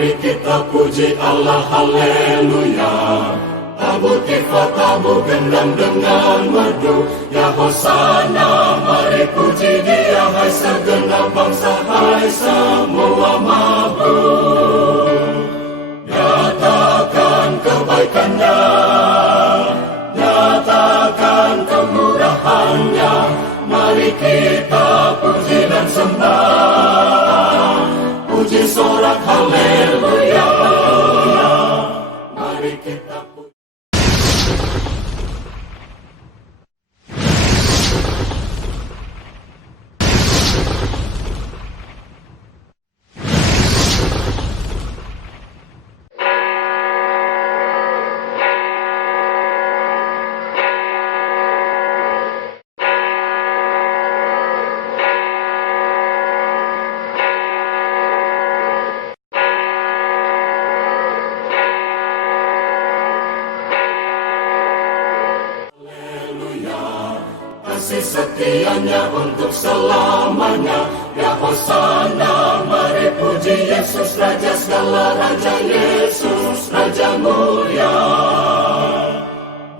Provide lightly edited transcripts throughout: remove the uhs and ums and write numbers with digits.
Mari kita puji Allah, haleluya. Tabur kifatamu gendang dengan merdu, ya hosana. Mari puji dia, hai segenap bangsa, hai semua makhluk. Nyatakan kebaikannya, nyatakan kemurahannya. Mari kita puji dan sembah, puji sorak haleluya. Mari kita puji. Kasih setianya untuk selamanya, ya hosana. Mari puji Yesus, Raja segala Raja, Yesus Raja mulia.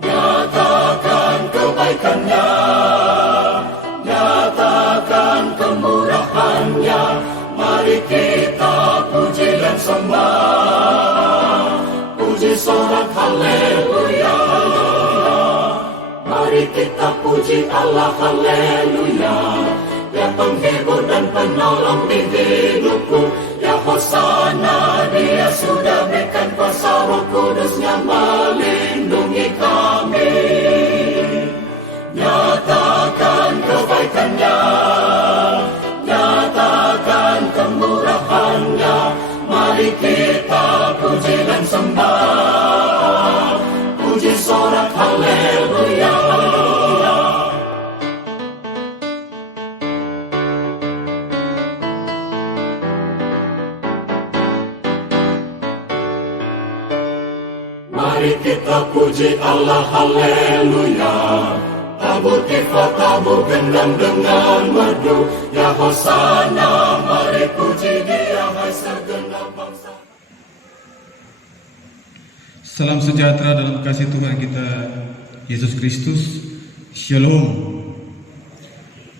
Nyatakan kebaikannya, nyatakan kemurahannya. Mari kita puji dan sembah, puji sorak haleluya. Mari kita puji Allah, haleluya. Yang penghibur dan penolong di hidupku, ya hosana. Dia sudah berikan kuasa Roh Kudusnya melindungi kami. Nyatakan kebaikannya, nyatakan kemurahannya. Mari kita puji dan sembah, puji sorak haleluya. Mari kita puji Allah, haleluya. Tabur kifatamu gendang dengan merdu, ya hosana. Mari puji dia, hai segenap bangsa. Salam sejahtera dalam kasih Tuhan kita Yesus Kristus. Shalom.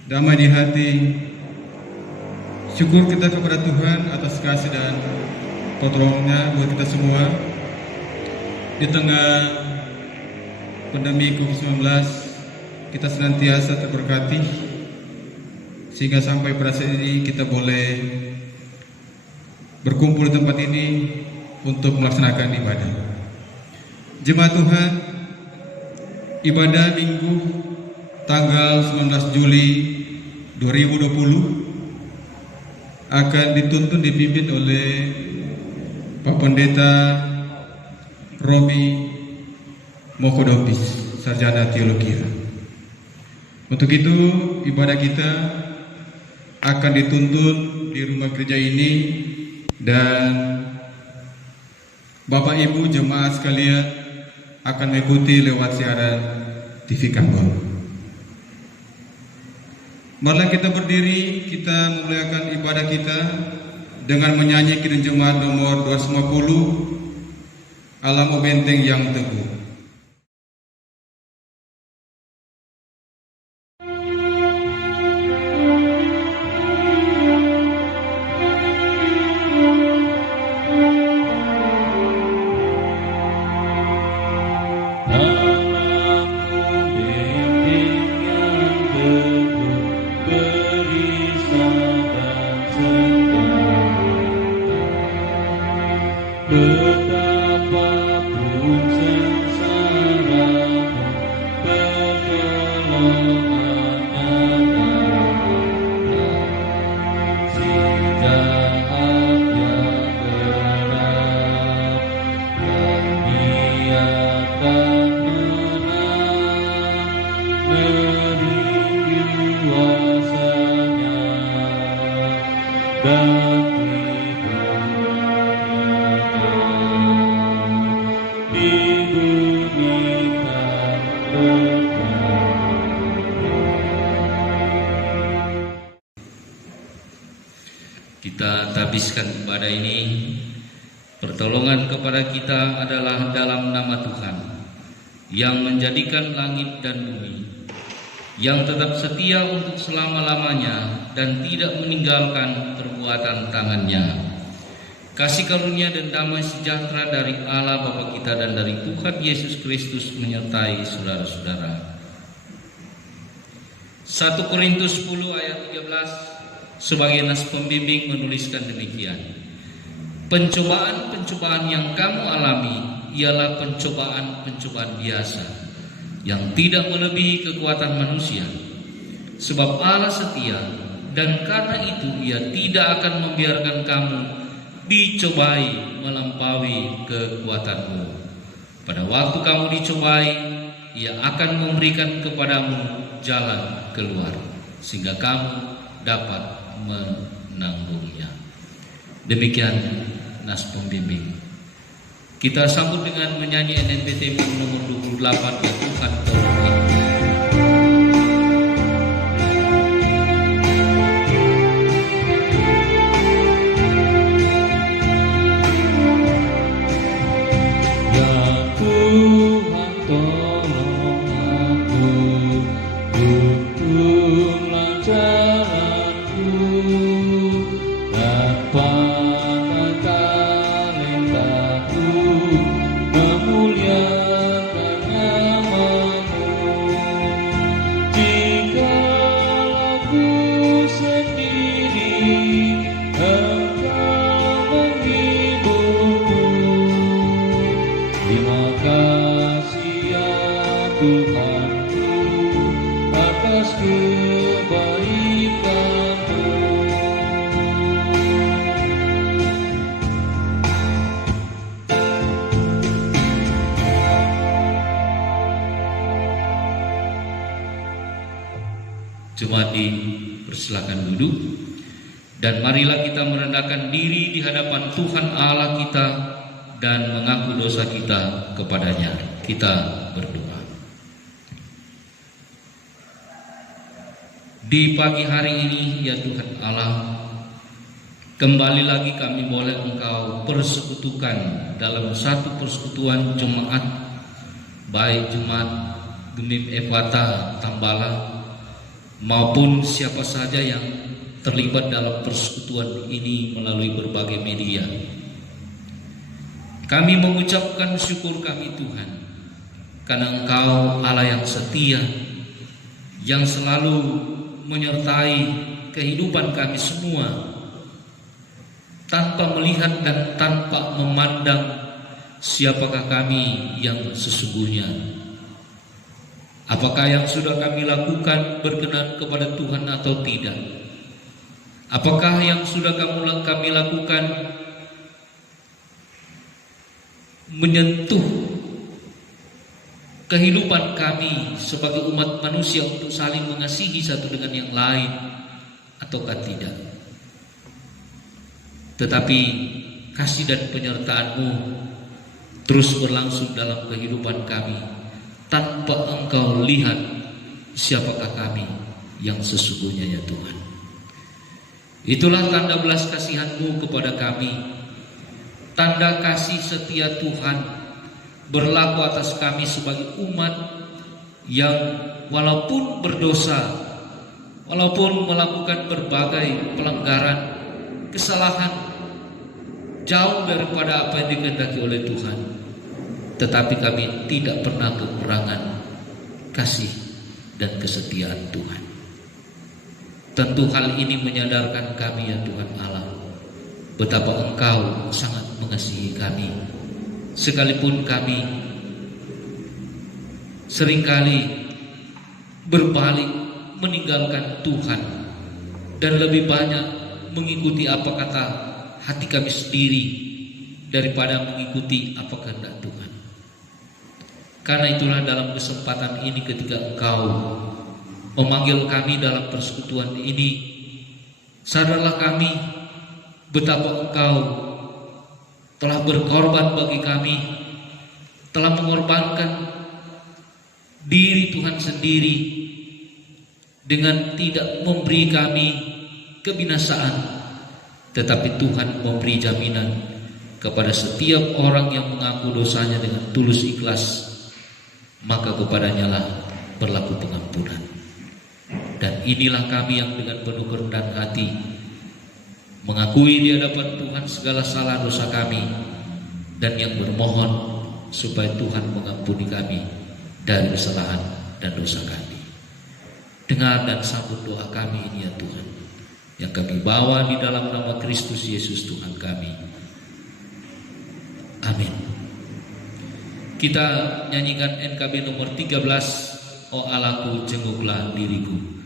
Damai di hati. Syukur kita kepada Tuhan atas kasih dan pertolongannya buat kita semua. Di tengah pandemi COVID-19, kita senantiasa terberkati sehingga sampai pada saat ini kita boleh berkumpul di tempat ini untuk melaksanakan ibadah. Jemaat Tuhan, ibadah Minggu tanggal 19 Juli 2020 akan dituntun dipimpin oleh Pak Pendeta Romi Mokodopis, Sarjana Teologi. Untuk itu, ibadah kita akan dituntun di rumah gereja ini, dan Bapak Ibu jemaat sekalian akan mengikuti lewat siaran TV Kabel. Marilah kita berdiri, kita memuliakan ibadah kita dengan menyanyi Kidung Jemaat nomor 250, Alam Benteng yang Teguh. Betapapun sengsaramu, pertolongannya datang. Si jahat yang berat, yang biarkan menang, merindu kuasanya dan kita habiskan ibadah ini Pertolongan kepada kita adalah dalam nama Tuhan, yang menjadikan langit dan bumi, yang tetap setia untuk selama-lamanya dan tidak meninggalkan perbuatan tangannya. Kasih karunia dan damai sejahtera dari Allah Bapa kita dan dari Tuhan Yesus Kristus menyertai saudara-saudara. 1 Korintus 10 ayat 13 sebagai nas pembimbing menuliskan demikian. Pencobaan-pencobaan yang kamu alami ialah pencobaan-pencobaan biasa yang tidak melebihi kekuatan manusia. Sebab Allah setia, dan karena itu Ia tidak akan membiarkan kamu dicobai melampaui kekuatanmu. Pada waktu kamu dicobai, Ia akan memberikan kepadamu jalan keluar, sehingga kamu dapat menanggungnya. Demikian nas pembimbing. Kita sambut dengan menyanyi NNPT nomor 28, Ya Tuhan tolong aku. Jemaat dipersilakan duduk, dan marilah kita merendahkan diri di hadapan Tuhan Allah kita dan mengaku dosa kita kepadanya. Kita berdoa. Di pagi hari ini, ya Tuhan Allah, kembali lagi kami boleh Engkau persekutukan dalam satu persekutuan jemaat, baik jemaat Gemim Efata Tambala maupun siapa saja yang terlibat dalam persekutuan ini melalui berbagai media. Kami mengucapkan syukur kami Tuhan, karena Engkau Allah yang setia, yang selalu menyertai kehidupan kami semua, tanpa melihat dan tanpa memandang siapakah kami yang sesungguhnya. Apakah yang sudah kami lakukan berkenan kepada Tuhan atau tidak? Apakah yang sudah kami lakukan menyentuh kehidupan kami sebagai umat manusia untuk saling mengasihi satu dengan yang lain ataukah tidak? Tetapi kasih dan penyertaan-Mu terus berlangsung dalam kehidupan kami, tanpa Engkau lihat siapakah kami yang sesungguhnya, ya Tuhan. Itulah tanda belas kasihan-Mu kepada kami, tanda kasih setia Tuhan berlaku atas kami sebagai umat yang walaupun berdosa, walaupun melakukan berbagai pelanggaran, kesalahan jauh daripada apa yang dikehendaki oleh Tuhan, tetapi kami tidak pernah kekurangan kasih dan kesetiaan Tuhan. Tentu hal ini menyadarkan kami, ya Tuhan Allah, betapa Engkau sangat mengasihi kami, sekalipun kami seringkali berbalik meninggalkan Tuhan dan lebih banyak mengikuti apa kata hati kami sendiri daripada mengikuti apa kehendak Tuhan. Karena itulah dalam kesempatan ini, ketika Engkau memanggil kami dalam persekutuan ini, sadarlah kami betapa Engkau telah berkorban bagi kami, telah mengorbankan diri Tuhan sendiri dengan tidak memberi kami kebinasaan, tetapi Tuhan memberi jaminan kepada setiap orang yang mengaku dosanya dengan tulus ikhlas, maka kepadanya lah berlaku pengampunan. Dan inilah kami yang dengan penuh kerendahan hati mengakui di hadapan Tuhan segala salah dosa kami, dan yang bermohon supaya Tuhan mengampuni kami dari kesalahan dan dosa kami. Dengar dan sambut doa kami ini ya Tuhan, yang kami bawa di dalam nama Kristus Yesus Tuhan kami. Amin. Kita nyanyikan NKB nomor 13, O Allahku jenguklah diriku.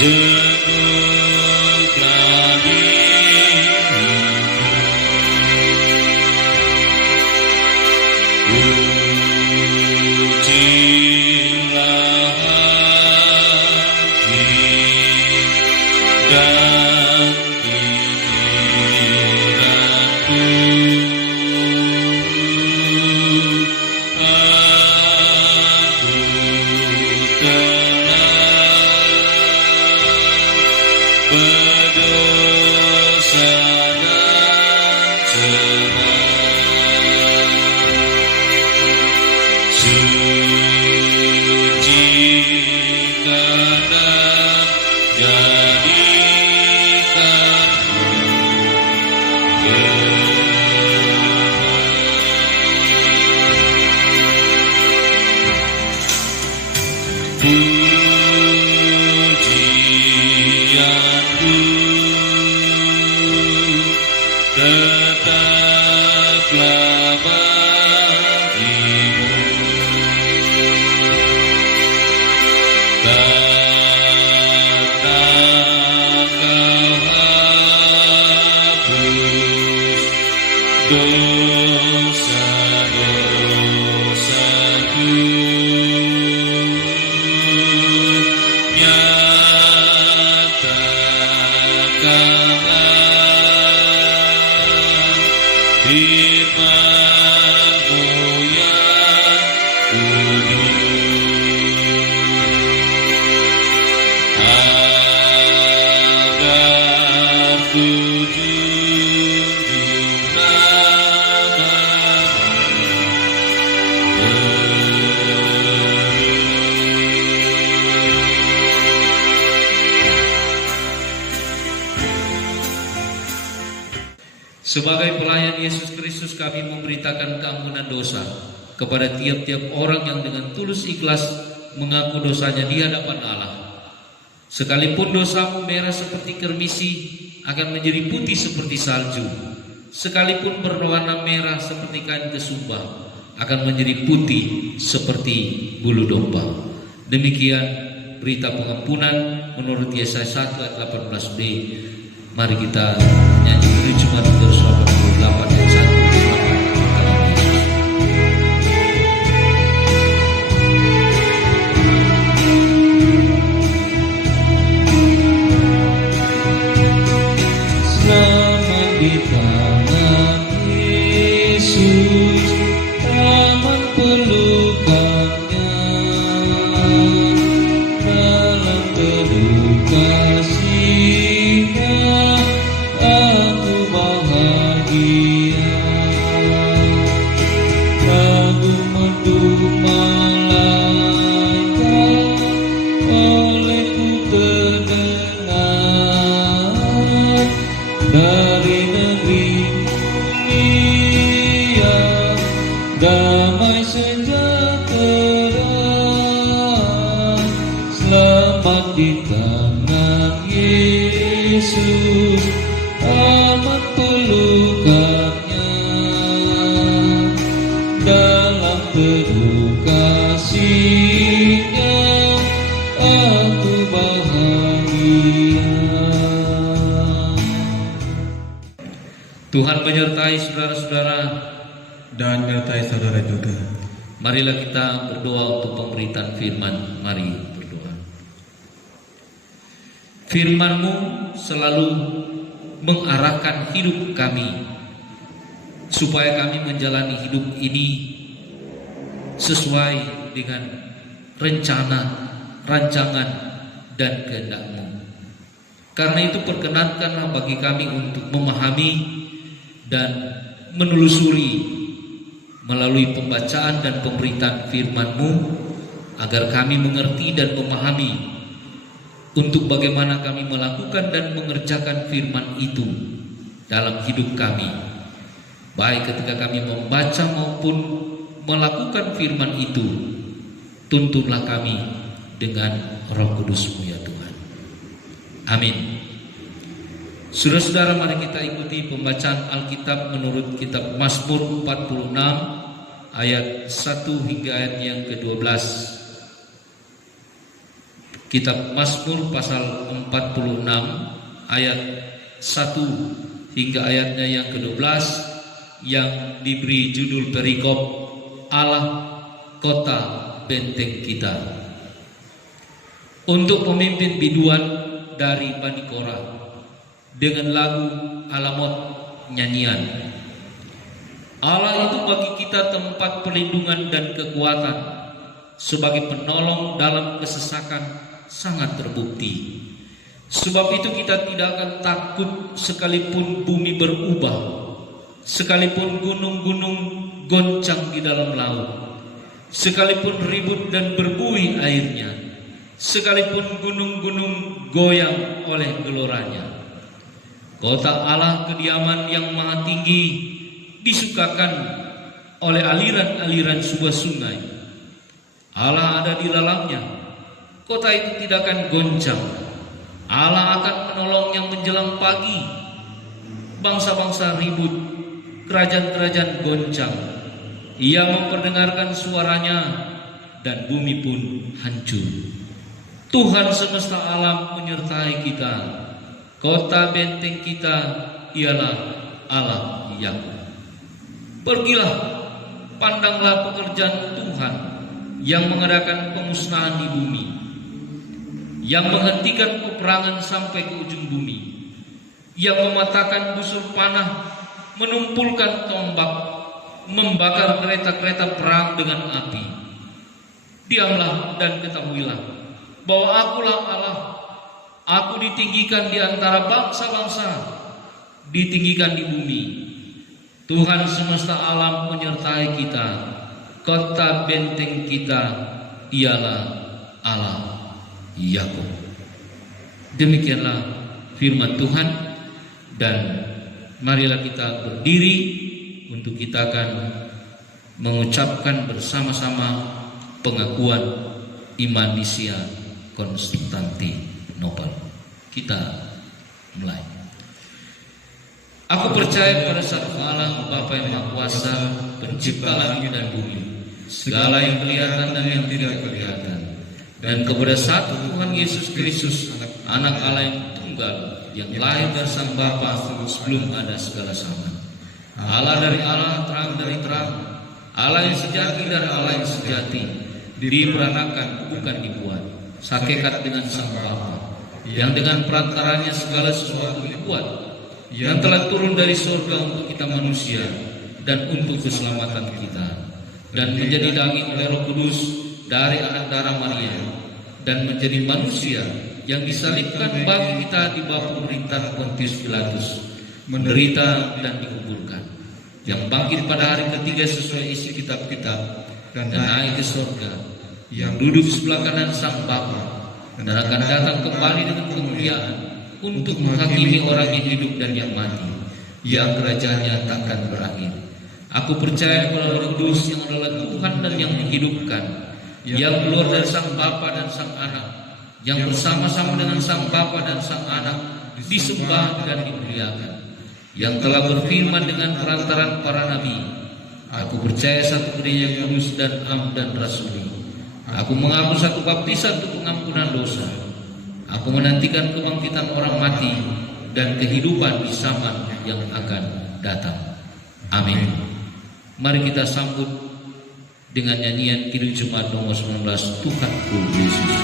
Jenguklah diriku, ujilah hati dan pikiranku. Berdosa dan celah, sucikan dan jadikanku pujianku tetaplah bagimu. Karena Kau hapus dosa-dosaku, nyatakanlah firman-Mu yang kudus, agar ku junjung nama-Mu Sebagai pelayan Yesus Kristus, kami memberitakan keampunan dosa kepada tiap-tiap orang yang dengan tulus ikhlas mengaku dosanya di hadapan Allah. Sekalipun dosamu merah seperti kermisi, akan menjadi putih seperti salju. Sekalipun berwarna merah seperti kain kesumba, akan menjadi putih seperti bulu domba. Demikian berita pengampunan menurut Yesaya 1 ayat 18b. Mari kita nyanyi Jemaat 388 ayat 1. Selamat di tangan Yesus, aman pelukannya, dalam teduh kasih-Nya aku bahagia. Lagu merdu malaikat olehku terdengar, dari negeri yang damai sejahtera. Selamat di tangan Yesus, aman pelukannya, dalam teduh kasih-Nya aku bahagia. Tuhan menyertai saudara-saudara. dan menyertai saudara juga. Marilah kita berdoa untuk pemberitaan firman. Mari berdoa. Firman-Mu selalu mengarahkan hidup kami, supaya kami menjalani hidup ini sesuai dengan rencana, rancangan, dan kehendak-Mu. Karena itu perkenankanlah bagi kami untuk memahami dan menelusuri melalui pembacaan dan pemberitaan firman-Mu, agar kami mengerti dan memahami untuk bagaimana kami melakukan dan mengerjakan firman itu dalam hidup kami, baik ketika kami membaca maupun melakukan firman itu. Tuntunlah kami dengan Roh Kudus-Mu ya Tuhan. Amin. Saudara-saudara, mari kita ikuti pembacaan Alkitab menurut kitab Mazmur 46 ayat 1 hingga ayat yang ke-12. Kitab Mazmur pasal 46 ayat 1 hingga ayatnya yang ke-12, yang diberi judul perikop Allah Kota Benteng Kita. Untuk pemimpin biduan dari Bani Korah dengan lagu Alamot nyanyian. Allah itu bagi kita tempat perlindungan dan kekuatan, sebagai penolong dalam kesesakan sangat terbukti. Sebab itu kita tidak akan takut sekalipun bumi berubah, sekalipun gunung-gunung goncang di dalam laut, sekalipun ribut dan berbuih airnya, sekalipun gunung-gunung goyang oleh geloranya. Kota Allah, kediaman yang maha tinggi, disukakan oleh aliran-aliran sebuah sungai. Allah ada di dalamnya, kota itu tidak akan goncang. Allah akan menolongnya menjelang pagi. Bangsa-bangsa ribut, kerajaan-kerajaan goncang. Ia memperdengarkan suaranya, dan bumi pun hancur. Tuhan semesta alam menyertai kita. Kota benteng kita ialah Allah Yakub. Pergilah, pandanglah pekerjaan Tuhan yang mengadakan pemusnahan di bumi, yang menghentikan peperangan sampai ke ujung bumi, yang mematahkan busur panah, menumpulkan tombak, membakar kereta-kereta perang dengan api. Diamlah dan ketahuilah bahwa Akulah Allah. Aku ditinggikan di antara bangsa-bangsa, ditinggikan di bumi. Tuhan semesta alam menyertai kita. Kota benteng kita ialah Allah Yakub. Demikianlah firman Tuhan, dan marilah kita berdiri untuk kita akan mengucapkan bersama-sama pengakuan iman Nisia Konstantinopel. Kita mulai. Aku percaya pada satu Allah, Bapa yang Maha Kuasa, Pencipta langit dan bumi, segala yang kelihatan dan yang tidak kelihatan, dan kepada satu Tuhan Yesus Kristus, Anak Allah yang tunggal, yang lahir dari Sang Bapa sebelum ada segala zaman. Allah dari Allah, terang dari terang, Allah yang sejati dari Allah yang sejati, diperanakan bukan dibuat, sakekat dengan Sang Bapa, yang dengan perantaranya segala sesuatu dibuat, yang telah turun dari surga untuk kita manusia dan untuk keselamatan kita, dan menjadi daging oleh Roh Kudus dari anak darah Maria, dan menjadi manusia yang disalibkan bagi kita di bawah pemerintahan Pontius Pilatus, menderita dan dikuburkan, yang bangkit pada hari ketiga sesuai isi kitab-kitab, dan naik ke surga, yang duduk sebelah kanan Sang Bapa, dan akan datang kembali dengan kemuliaan untuk menghakimi orang yang hidup dan yang mati, yang kerajaannya takkan berakhir. Aku percaya kepada Roh Kudus yang adalah Tuhan dan yang menghidupkan, yang keluar dari Sang Bapa dan Sang Anak, yang bersama-sama dengan Sang Bapa dan Sang Anak disembah dan dimuliakan, yang telah berfirman dengan perantaran para nabi. Aku percaya satu gereja yang kudus dan am dan rasuli. Aku mengaku satu baptisan untuk pengampunan dosa. Aku menantikan kebangkitan orang mati dan kehidupan di zaman yang akan datang. Amin. Mari kita sambut dengan nyanyian Kidung Jemaat nomor 19, Tuhanku Yesus.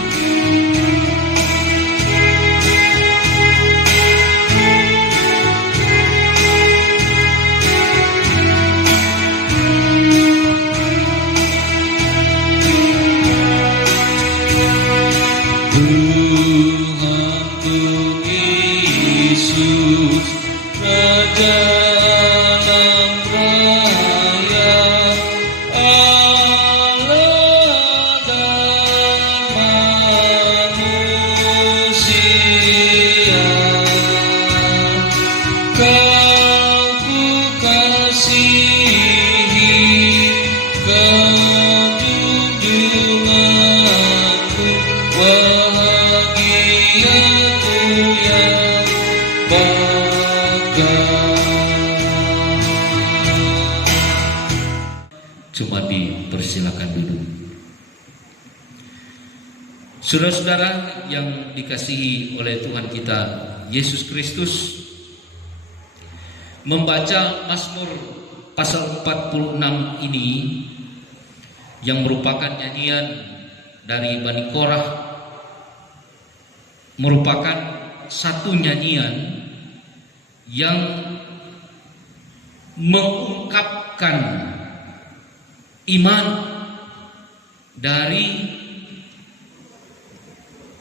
Cuma dipersilakan dulu. Saudara-saudara yang dikasihi oleh Tuhan kita Yesus Kristus, membaca Mazmur pasal 46 ini yang merupakan nyanyian dari Bani Korah, merupakan satu nyanyian yang mengungkapkan iman dari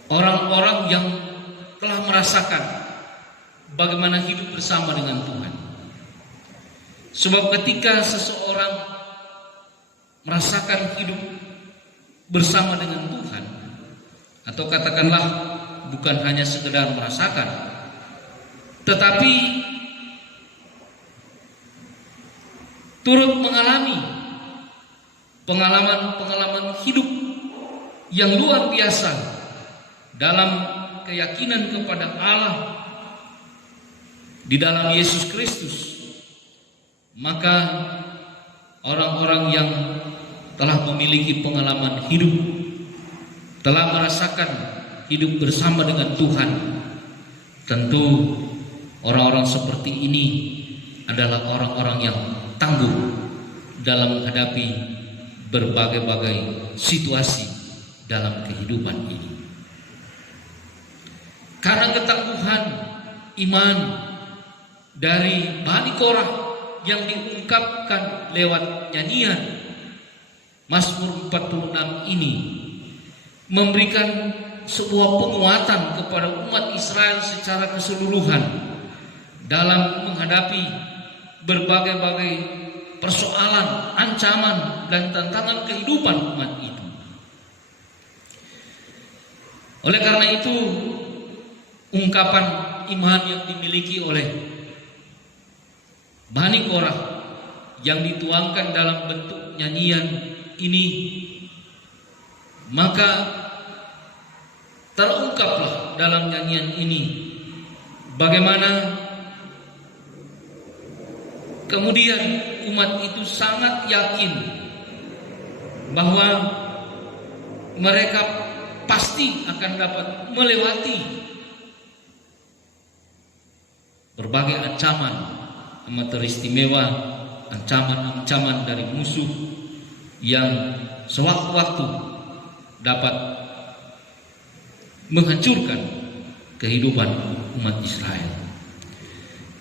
orang-orang yang telah merasakan bagaimana hidup bersama dengan Tuhan. Sebab ketika seseorang merasakan hidup bersama dengan Tuhan, atau katakanlah bukan hanya sekedar merasakan, tetapi turut mengalami pengalaman-pengalaman hidup yang luar biasa dalam keyakinan kepada Allah di dalam Yesus Kristus, maka orang-orang yang telah memiliki pengalaman hidup, telah merasakan hidup bersama dengan Tuhan, tentu orang-orang seperti ini adalah orang-orang yang tangguh dalam menghadapi berbagai-bagai situasi dalam kehidupan ini. Karena ketangguhan iman dari Bani Korah yang diungkapkan lewat nyanyian Mazmur 46 ini, memberikan sebuah penguatan kepada umat Israel secara keseluruhan dalam menghadapi berbagai-bagai persoalan, ancaman, dan tantangan kehidupan umat itu. Oleh karena itu, ungkapan iman yang dimiliki oleh Bani Korah yang dituangkan dalam bentuk nyanyian ini, maka terungkaplah dalam nyanyian ini bagaimana kemudian umat itu sangat yakin bahwa mereka pasti akan dapat melewati berbagai ancaman amat teristimewa, ancaman-ancaman dari musuh yang sewaktu-waktu dapat menghancurkan kehidupan umat Israel.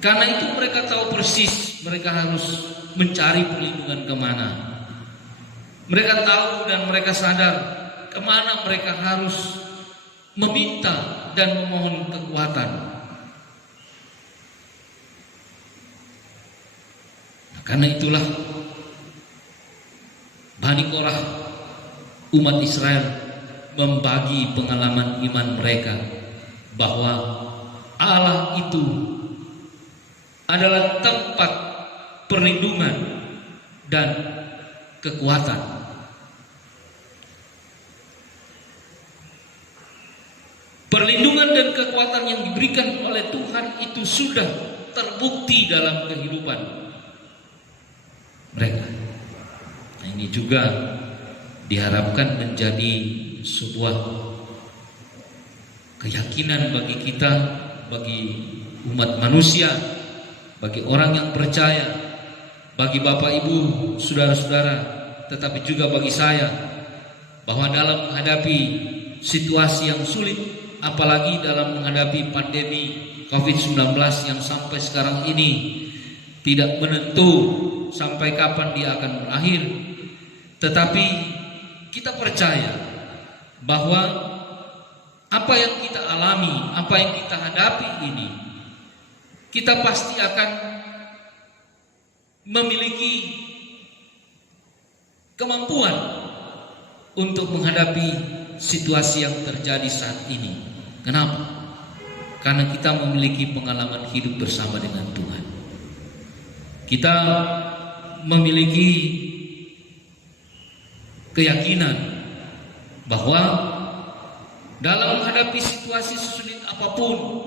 Karena itu mereka tahu persis mereka harus mencari perlindungan kemana. Mereka tahu dan mereka sadar kemana mereka harus meminta dan memohon kekuatan. Karena itulah Bani Korah, umat Israel, membagi pengalaman iman mereka bahwa Allah itu adalah tempat perlindungan dan kekuatan. Perlindungan dan kekuatan yang diberikan oleh Tuhan itu sudah terbukti dalam kehidupan mereka. Nah, ini juga diharapkan menjadi sebuah keyakinan bagi kita, bagi umat manusia, bagi orang yang percaya, bagi Bapak Ibu, saudara-saudara, tetapi juga bagi saya, bahwa dalam menghadapi situasi yang sulit, apalagi dalam menghadapi pandemi COVID-19 yang sampai sekarang ini tidak menentu sampai kapan dia akan berakhir, tetapi kita percaya bahwa apa yang kita alami, apa yang kita hadapi ini, kita pasti akan memiliki kemampuan untuk menghadapi situasi yang terjadi saat ini. Kenapa? Karena kita memiliki pengalaman hidup bersama dengan Tuhan. Kita memiliki keyakinan bahwa dalam menghadapi situasi sesulit apapun,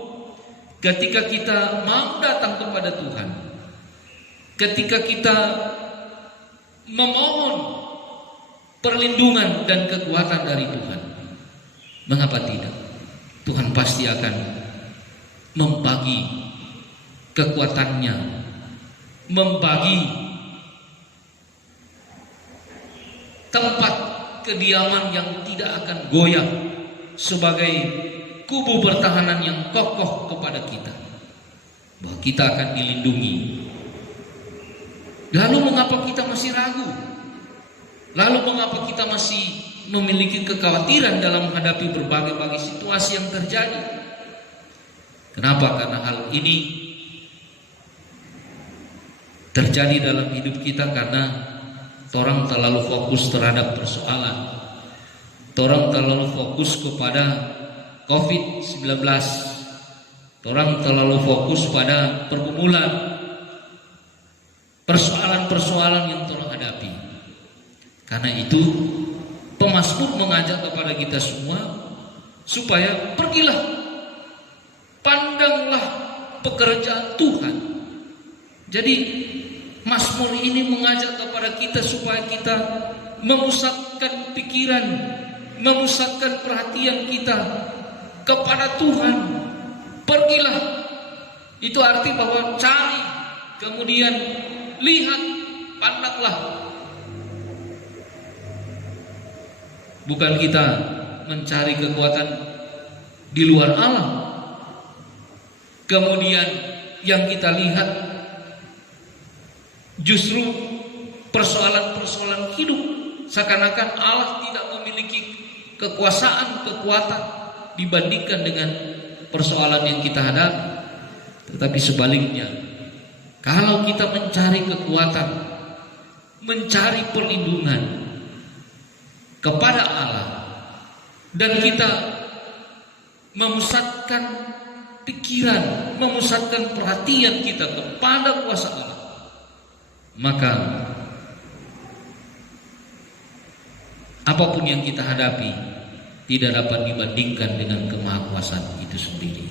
ketika kita mau datang kepada Tuhan, ketika kita memohon perlindungan dan kekuatan dari Tuhan. Mengapa tidak? Tuhan pasti akan membagi kekuatannya, membagi tempat kediaman yang tidak akan goyah sebagai kubu pertahanan yang kokoh kepada kita, bahwa kita akan dilindungi. Lalu mengapa kita masih ragu? Lalu mengapa kita masih memiliki kekhawatiran dalam menghadapi berbagai situasi yang terjadi? Kenapa? Karena hal ini terjadi dalam hidup kita karena orang terlalu fokus terhadap persoalan. Orang terlalu fokus kepada COVID-19. Orang terlalu fokus pada pergumulan, persoalan-persoalan yang orang hadapi. Karena itu pemazmur mengajak kepada kita semua supaya pergilah, pandanglah pekerjaan Tuhan. Jadi mazmur ini mengajak kepada kita supaya kita memusatkan pikiran, memusatkan perhatian kita kepada Tuhan. Pergilah, itu arti bahwa cari, kemudian lihat, pandanglah. Bukan kita mencari kekuatan di luar Allah, kemudian yang kita lihat justru persoalan-persoalan hidup, seakan-akan Allah tidak memiliki kekuatan dibandingkan dengan persoalan yang kita hadapi. Tetapi sebaliknya, kalau kita mencari kekuatan, mencari perlindungan kepada Allah, dan kita memusatkan pikiran, memusatkan perhatian kita kepada kuasa Allah, maka apapun yang kita hadapi tidak dapat dibandingkan dengan kemahakuasaan itu sendiri.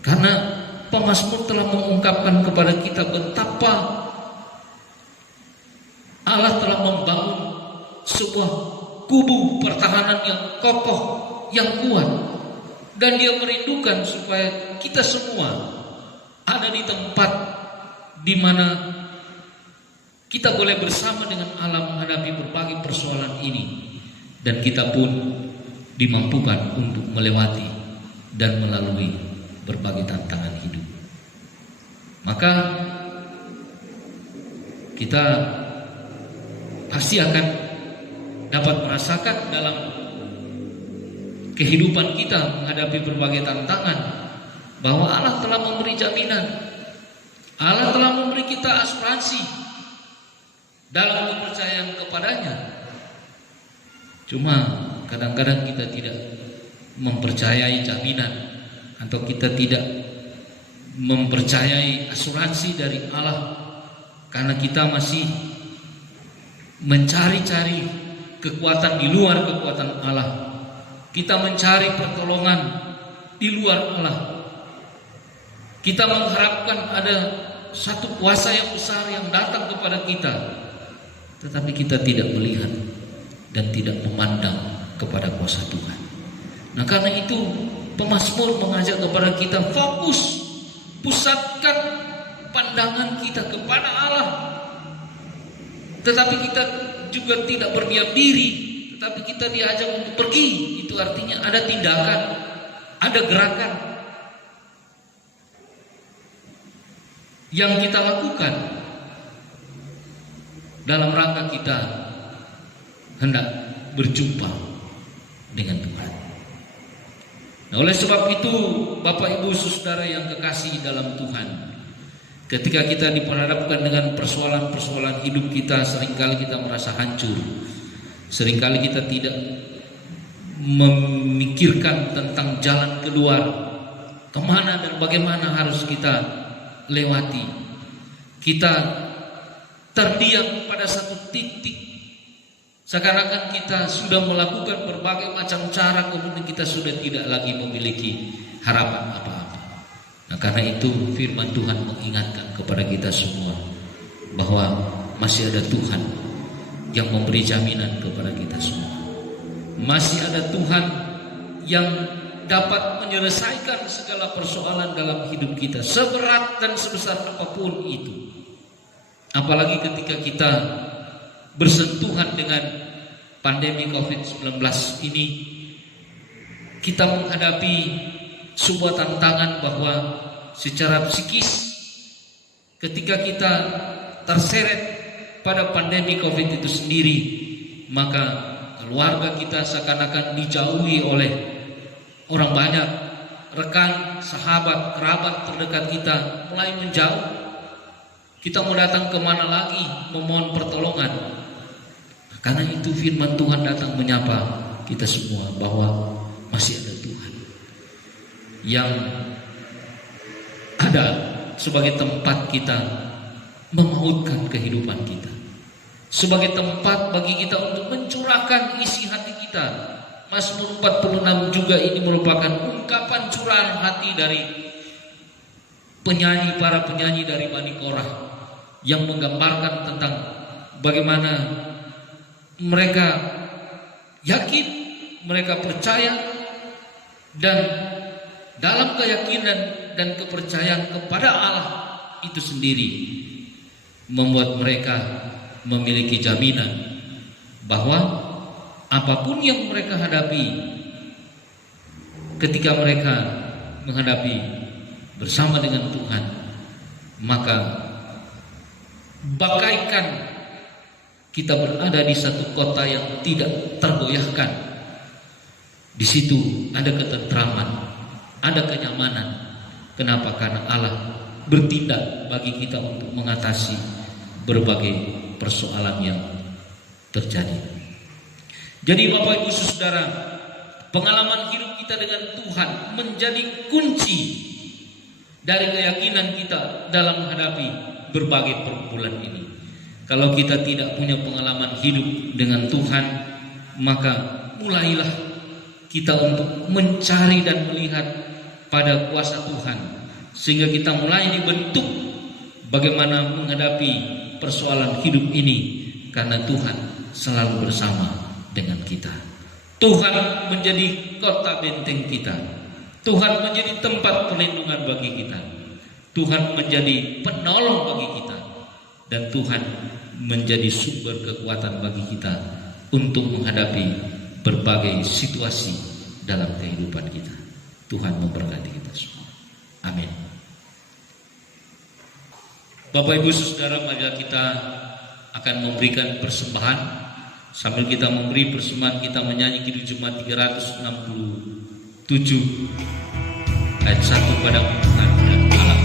Karena pemazmur telah mengungkapkan kepada kita betapa Allah telah membangun sebuah kubu pertahanan yang kokoh, yang kuat, dan Dia merindukan supaya kita semua ada di tempat di mana kita boleh bersama dengan Allah menghadapi berbagai persoalan ini, dan kita pun dimampukan untuk melewati dan melalui berbagai tantangan hidup. Maka kita pasti akan dapat merasakan dalam kehidupan kita menghadapi berbagai tantangan bahwa Allah telah memberi jaminan, Allah telah memberi kita asuransi dalam kepercayaan kepadanya. Cuma kadang-kadang kita tidak mempercayai jaminan, atau kita tidak mempercayai asuransi dari Allah, karena kita masih mencari-cari kekuatan di luar kekuatan Allah. Kita mencari pertolongan di luar Allah. Kita mengharapkan ada satu kuasa yang besar yang datang kepada kita, tetapi kita tidak melihat dan tidak memandang kepada kuasa Tuhan. Nah, karena itu pemazmur mengajak kepada kita fokus, pusatkan pandangan kita kepada Allah. Tetapi kita juga tidak berdiam diri, tetapi kita diajak untuk pergi. Itu artinya ada tindakan, ada gerakan yang kita lakukan dalam rangka kita hendak berjumpa dengan Tuhan. Nah, oleh sebab itu, Bapak Ibu Saudara yang kekasih dalam Tuhan, ketika kita diperhadapkan dengan persoalan-persoalan hidup kita, seringkali kita merasa hancur. Seringkali kita tidak memikirkan tentang jalan keluar, kemana dan bagaimana harus kita lewati. Kita terdiam pada satu titik, seakan-akan kita sudah melakukan berbagai macam cara, kemudian kita sudah tidak lagi memiliki harapan apa-apa. Nah, karena itu firman Tuhan mengingatkan kepada kita semua bahwa masih ada Tuhan yang memberi jaminan kepada kita semua. Masih ada Tuhan yang dapat menyelesaikan segala persoalan dalam hidup kita, seberat dan sebesar apapun itu. Apalagi ketika kita bersentuhan dengan pandemi COVID-19 ini, kita menghadapi sebuah tantangan bahwa secara psikis ketika kita terseret pada pandemi COVID itu sendiri, maka keluarga kita seakan-akan dijauhi oleh orang banyak, rekan, sahabat, kerabat terdekat kita mulai menjauh. Kita mau datang kemana lagi memohon pertolongan? Karena itu firman Tuhan datang menyapa kita semua bahwa masih ada Tuhan yang ada sebagai tempat kita memautkan kehidupan kita, sebagai tempat bagi kita untuk mencurahkan isi hati kita. Mazmur 46 juga ini merupakan ungkapan curahan hati dari para penyanyi dari Bani Korah yang menggambarkan tentang bagaimana mereka yakin, mereka percaya, dan dalam keyakinan dan kepercayaan kepada Allah itu sendiri membuat mereka memiliki jaminan bahwa apapun yang mereka hadapi ketika mereka menghadapi bersama dengan Tuhan, maka bagaikan kita berada di satu kota yang tidak tergoyahkan. Di situ ada ketentraman, ada kenyamanan. Kenapa? Karena Allah bertindak bagi kita untuk mengatasi berbagai persoalan yang terjadi. Jadi Bapak Ibu Saudara, pengalaman hidup kita dengan Tuhan menjadi kunci dari keyakinan kita dalam menghadapi berbagai pergumulan ini. Kalau kita tidak punya pengalaman hidup dengan Tuhan, maka mulailah kita untuk mencari dan melihat pada kuasa Tuhan, sehingga kita mulai dibentuk bagaimana menghadapi persoalan hidup ini, karena Tuhan selalu bersama dengan kita. Tuhan menjadi kota benteng kita. Tuhan menjadi tempat perlindungan bagi kita. Tuhan menjadi penolong bagi kita. Dan Tuhan menjadi sumber kekuatan bagi kita untuk menghadapi berbagai situasi dalam kehidupan kita. Tuhan memberkati kita semua. Amin. Bapak Ibu Saudara, mari kita akan memberikan persembahan. Sambil kita memberi persembahan, kita menyanyi Kidung Jemaat 367 ayat 1 pada Tuhan dan Allah.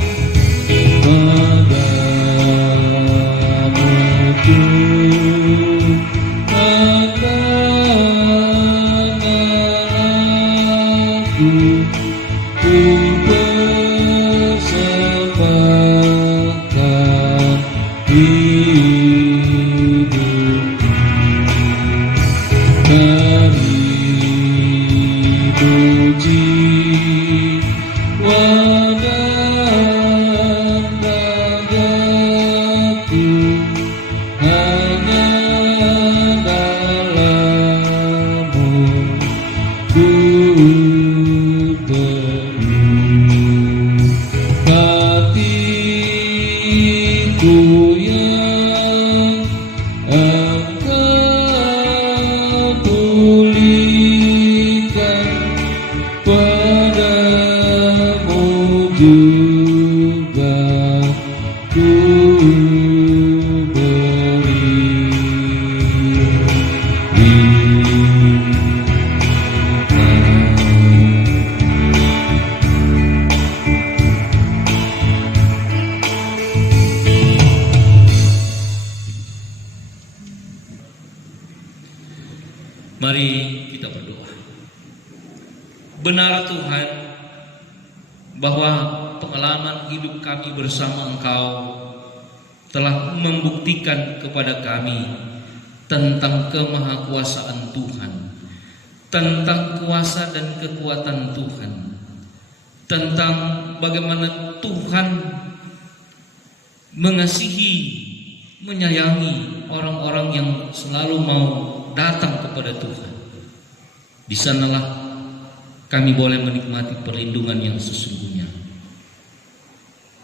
Mari kita berdoa. Benar Tuhan, bahwa pengalaman hidup kami bersama Engkau telah membuktikan kepada kami tentang kemahakuasaan Tuhan, tentang kuasa dan kekuatan Tuhan, tentang bagaimana Tuhan mengasihi, menyayangi orang-orang yang selalu mau datang kepada Tuhan. Di sanalah kami boleh menikmati perlindungan yang sesungguhnya.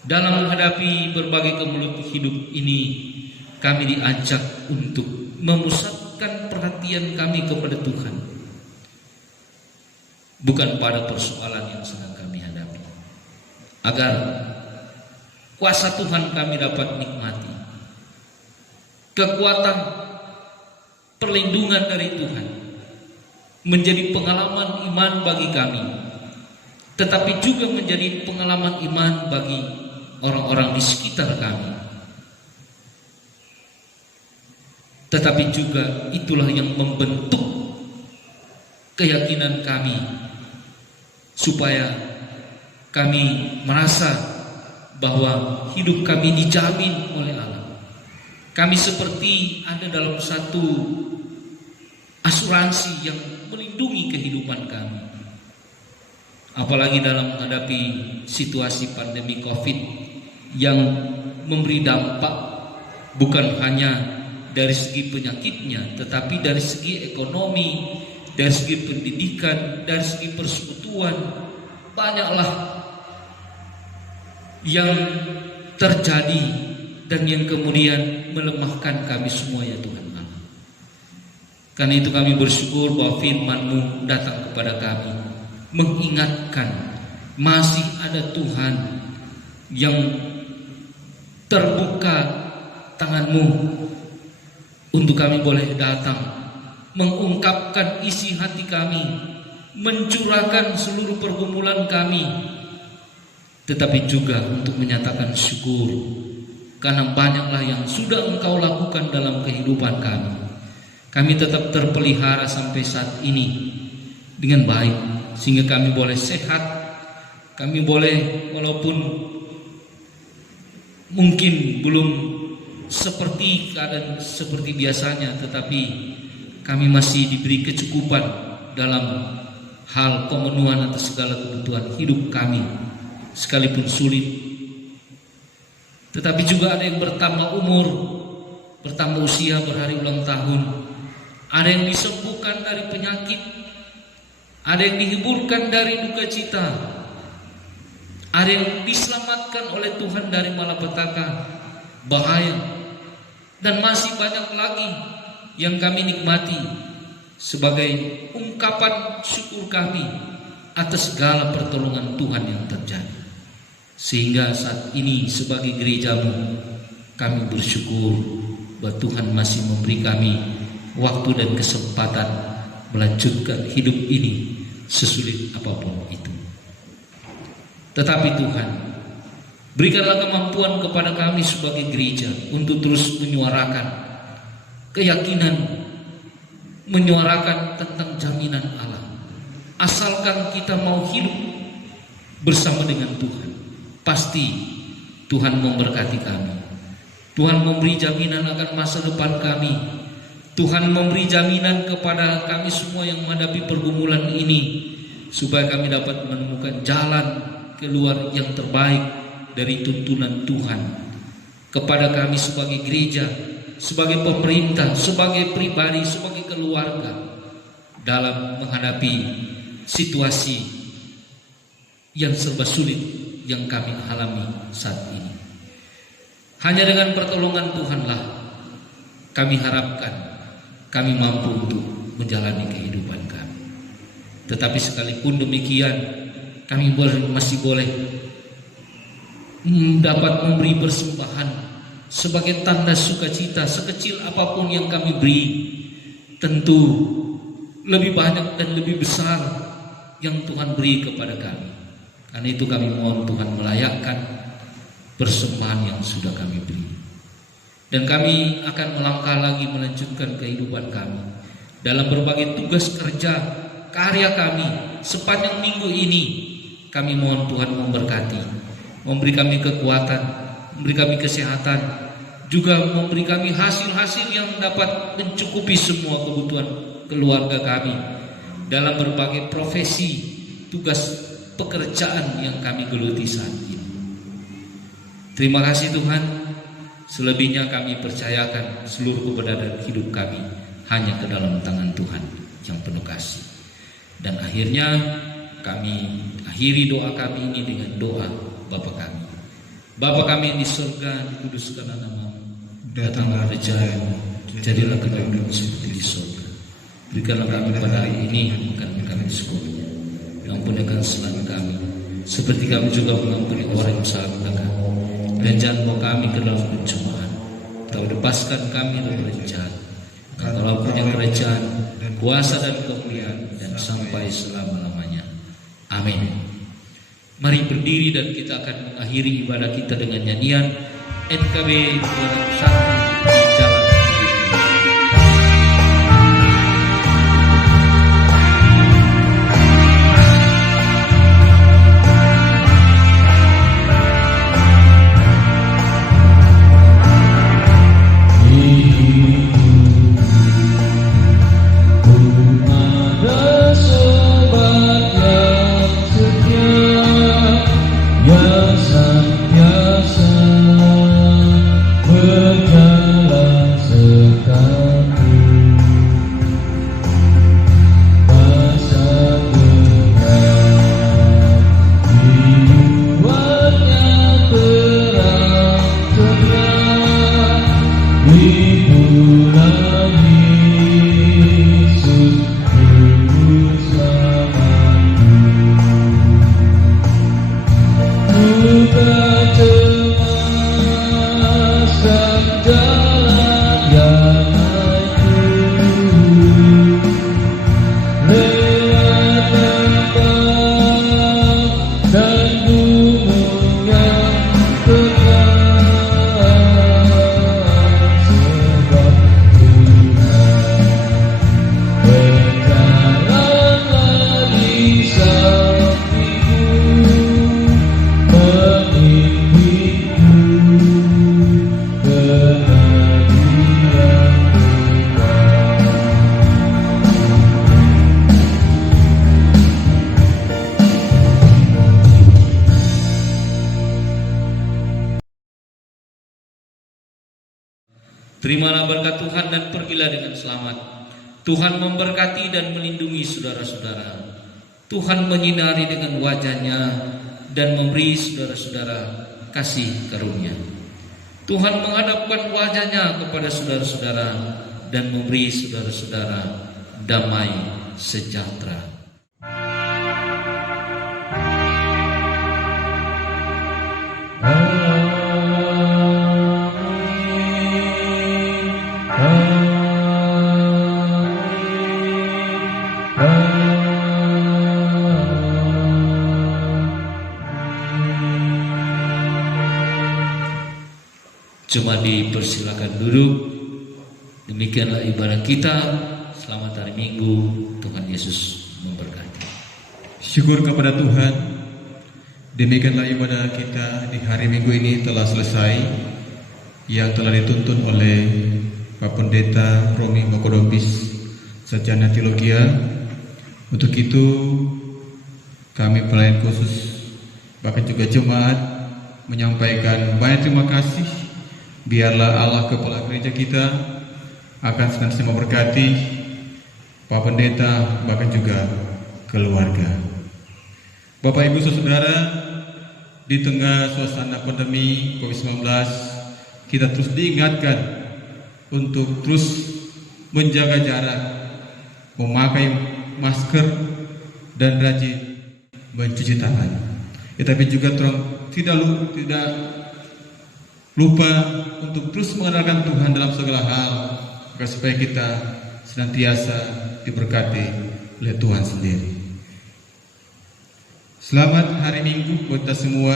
Dalam menghadapi berbagai kemelut hidup ini, kami diajak untuk memusatkan perhatian kami kepada Tuhan, bukan pada persoalan yang sedang kami hadapi, agar kuasa Tuhan kami dapat nikmati, kekuatan perlindungan dari Tuhan menjadi pengalaman iman bagi kami, tetapi juga menjadi pengalaman iman bagi orang-orang di sekitar kami. Tetapi juga itulah yang membentuk keyakinan kami, supaya kami merasa bahwa hidup kami dijamin oleh Allah. Kami seperti ada dalam satu asuransi yang melindungi kehidupan kami. Apalagi dalam menghadapi situasi pandemi COVID yang memberi dampak bukan hanya dari segi penyakitnya, tetapi dari segi ekonomi, dari segi pendidikan, dari segi persekutuan. Banyaklah yang terjadi dan yang kemudian melemahkan kami semua, ya Tuhan Allah. Karena itu kami bersyukur bahwa firman-Mu datang kepada kami, mengingatkan masih ada Tuhan yang terbuka tangan-Mu untuk kami boleh datang, mengungkapkan isi hati kami, mencurahkan seluruh pergumulan kami, tetapi juga untuk menyatakan syukur karena banyaklah yang sudah Engkau lakukan dalam kehidupan kami. Kami tetap terpelihara sampai saat ini dengan baik, sehingga kami boleh sehat. Kami boleh, walaupun mungkin belum seperti keadaan seperti biasanya, tetapi kami masih diberi kecukupan dalam hal pemenuhan atas segala kebutuhan hidup kami, sekalipun sulit. Tetapi juga ada yang bertambah umur, bertambah usia, berhari ulang tahun. Ada yang disembuhkan dari penyakit, ada yang dihiburkan dari duka cita, ada yang diselamatkan oleh Tuhan dari malapetaka, bahaya, dan masih banyak lagi yang kami nikmati sebagai ungkapan syukur kami atas segala pertolongan Tuhan yang terjadi. Sehingga saat ini sebagai gereja-Mu, kami bersyukur bahwa Tuhan masih memberi kami waktu dan kesempatan melanjutkan hidup ini sesulit apapun itu. Tetapi Tuhan, berikanlah kemampuan kepada kami sebagai gereja untuk terus menyuarakan keyakinan, menyuarakan tentang jaminan Allah. Asalkan kita mau hidup bersama dengan Tuhan, pasti Tuhan memberkati kami. Tuhan memberi jaminan akan masa depan kami. Tuhan memberi jaminan kepada kami semua yang menghadapi pergumulan ini, supaya kami dapat menemukan jalan keluar yang terbaik dari tuntunan Tuhan kepada kami sebagai gereja, sebagai pemerintah, sebagai pribadi, sebagai keluarga, dalam menghadapi situasi yang serba sulit yang kami alami saat ini. Hanya dengan pertolongan Tuhanlah kami harapkan kami mampu untuk menjalani kehidupan kami. Tetapi sekalipun demikian, kami masih boleh dapat memberi persembahan sebagai tanda sukacita, sekecil apapun yang kami beri. Tentu lebih banyak dan lebih besar yang Tuhan beri kepada kami. Karena itu kami mohon Tuhan melayakkan persembahan yang sudah kami beri. Dan kami akan melangkah lagi melanjutkan kehidupan kami dalam berbagai tugas kerja, karya kami sepanjang minggu ini. Kami mohon Tuhan memberkati, memberi kami kekuatan, memberi kami kesehatan, juga memberi kami hasil-hasil yang dapat mencukupi semua kebutuhan keluarga kami dalam berbagai profesi, tugas pekerjaan yang kami geluti saat ini. Terima kasih Tuhan. Selebihnya kami percayakan seluruh keberadaan hidup kami hanya ke dalam tangan Tuhan yang penuh kasih. Dan akhirnya kami akhiri doa kami ini dengan doa Bapa kami. Bapa kami yang di surga, dikuduskanlah namamu. Datanglah kerajaan-Mu, jadilah kehendakmu seperti di surga. Berikanlah kami pada hari ini makan kami secukupnya. Ampunikan kesalahan kami, seperti kami juga mengampuni orang yang salah kepada kami. Dan jangan bawa kami ke dalam pencobaan, tapi lepaskan kami dari jahat. Karena punya kerajaan, kuasa dan kemuliaan dan sampai selama-lamanya. Amin. Mari berdiri dan kita akan mengakhiri ibadah kita dengan nyanyian NKB 201 di Jalan Hidup. Terimalah berkat Tuhan dan pergilah dengan selamat. Tuhan memberkati dan melindungi saudara-saudara. Tuhan menyinari dengan wajah-Nya dan memberi saudara-saudara kasih karunia. Tuhan menghadapkan wajah-Nya kepada saudara-saudara dan memberi saudara-saudara damai sejahtera. Cuma dipersilakan duduk. Demikianlah ibadah kita. Selamat hari Minggu. Tuhan Yesus memberkati. Syukur kepada Tuhan. Demikianlah ibadah kita di hari Minggu ini telah selesai, yang telah dituntun oleh Pak Pendeta Romi Mokodompis Sarjana Teologia. Untuk itu kami pelayan khusus bahkan juga jemaat menyampaikan banyak terima kasih. Biarlah Allah Kepala Gereja kita akan senantiasa memberkati Pak Pendeta bahkan juga keluarga. Bapak Ibu Saudara, di tengah suasana pandemi COVID-19 kita terus diingatkan untuk terus menjaga jarak, memakai masker dan rajin mencuci tangan. Tetapi juga tidak lupa untuk terus mengenalkan Tuhan dalam segala hal, agar supaya kita senantiasa diberkati oleh Tuhan sendiri. Selamat hari Minggu buat kita semua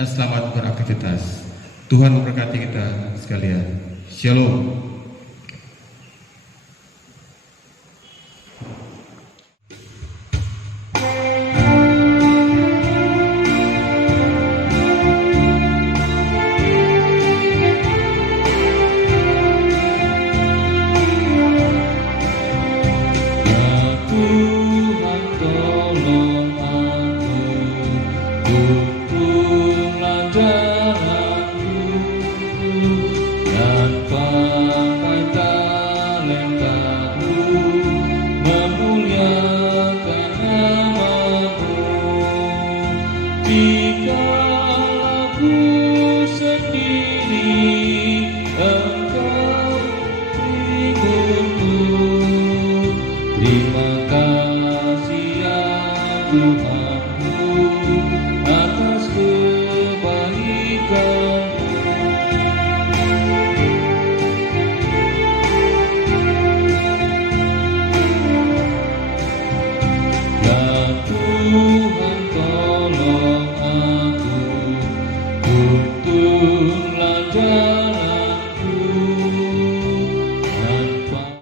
dan selamat beraktivitas. Tuhan memberkati kita sekalian. Shalom. Jalanku ku